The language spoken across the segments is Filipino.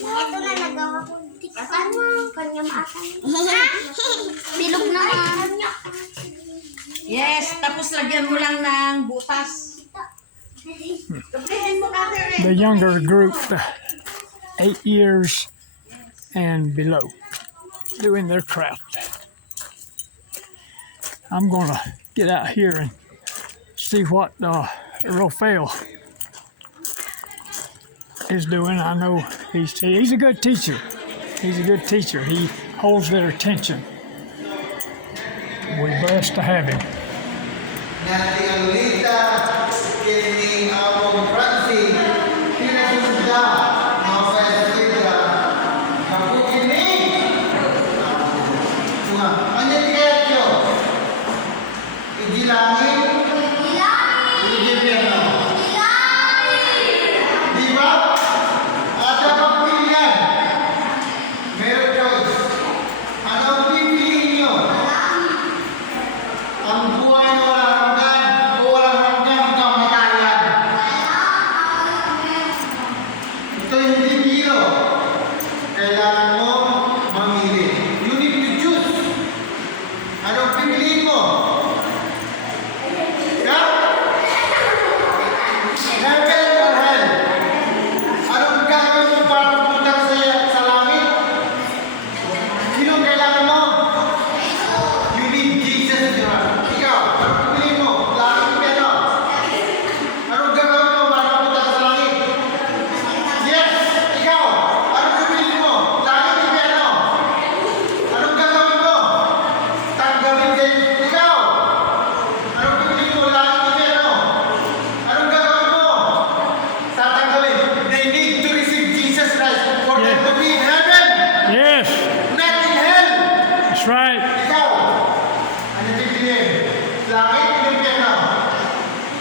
Ito na nagawa ko. Asan mo? Kanya maasan. Bilog naman. Yes, tapos lagyan mo lang ng butas. The younger group, 8 years and below, doing their craft. I'm gonna get out here and see what Rafael is doing. I know he's a good teacher. He's a good teacher. He holds their attention. We're blessed to have him. Nanti ang lita, kini Abong Francis, pinasunda, mga pwede ako kini. Mga, ano kaya ito? Ijilangin? Ijilangin. Di ba? Ada pagpilian. Meron choice. Ano ang pipiliin nyo? Ang buhay na walang hanggan o walang hanggang kamatayan. Ito hindi biro. Kailangan mo mamili. You need to choose. Anong pipiliin mo? Yeah? Heaven or hell? Anong gagawin mo para pumunta sa langit? Sino kailangan mo? You need Jesus in your heart. Ikaw, anong pipiliin mo? Langit o impyerno? Anong gagawin mo para pumunta ka sa langit? Yes! Ikaw, anong pipiliin mo? Langit o impyerno? Anong gagawin mo? Tanggapin din. Ikaw, anong pipiliin mo? Langit o impyerno? Anong gagawin mo? Tatanggapin. They need to receive Jesus Christ for them to be in heaven, Yes, not in hell. that's right. Ikaw, ano pipiliin? Langit o impyerno?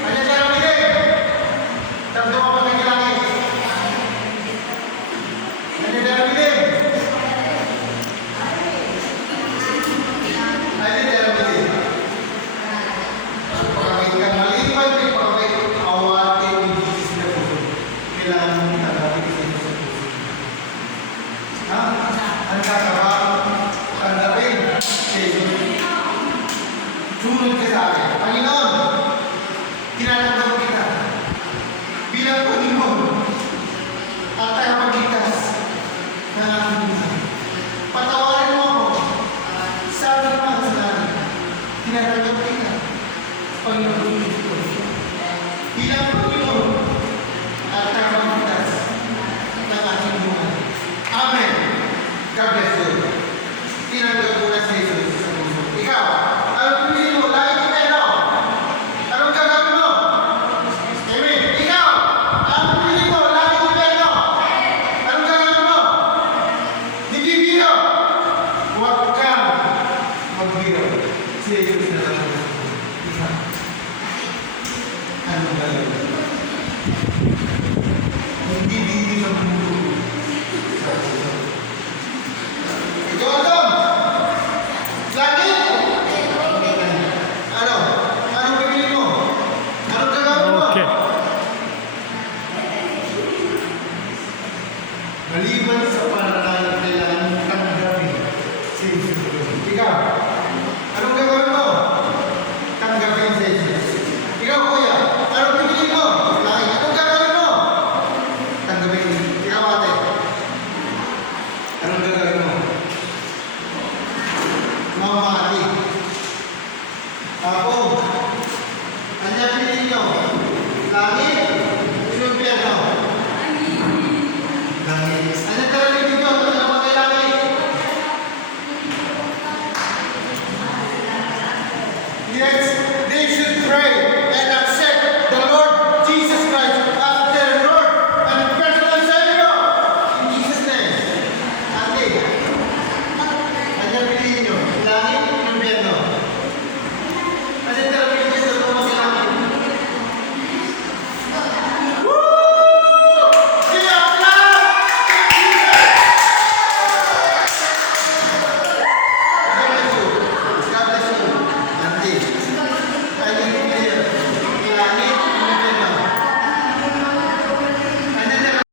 Ano siya pipiliin? Tatlo ka pa sa langit. Ano siya pipiliin? Ano siya pipiliin? Pagkakit ka malipan, may pagkakit awatin ni Jesus na puso. Kailangan mo tanggapin si Jesus sa puso. Ha? Ang kakabahan, tanggapin si Jesus. Sunod ka sa akin. Panginoon, tinatanggap kita bilang Panginoon at tagapagligtas ng aking buhay. Patawarin mo ako sa aking mga kasalanan. Tinatanggap kita, Panginoon ko. Bilang Panginoon at tagapagligtas ng aking buhay. Amen. God bless you. Tinanggap ko na si Jesus sa puso. Ikaw, anong pipiliin mo? Langit o impyerno? Anong gagawin mo? Amen. Ikaw, anong pipiliin mo? Langit o impyerno? Anong gagawin mo? Hindi biro. Huwag kang magbiro. Si Jesus na lang. Ikaw, anong gagawin mo? Hindi biro ng mundo. Sa puso. Ikaw, Adam! Langit! Ano? Anong pipiliin mo? Anong gagawin mo? Okay. Maliban sa pananalig, kailangan mong tanggapin si Jesus. Ikaw, anong gagawin mo? Tanggapin si Jesus. Ikaw, kuya, anong pipiliin mo? Langit. Anong gagawin mo? Tanggapin. Ikaw, ate. Anong gagawin mo? Mamati. Ako, ano yung piliin nyo? Langit? O impyerno? Langit. Ano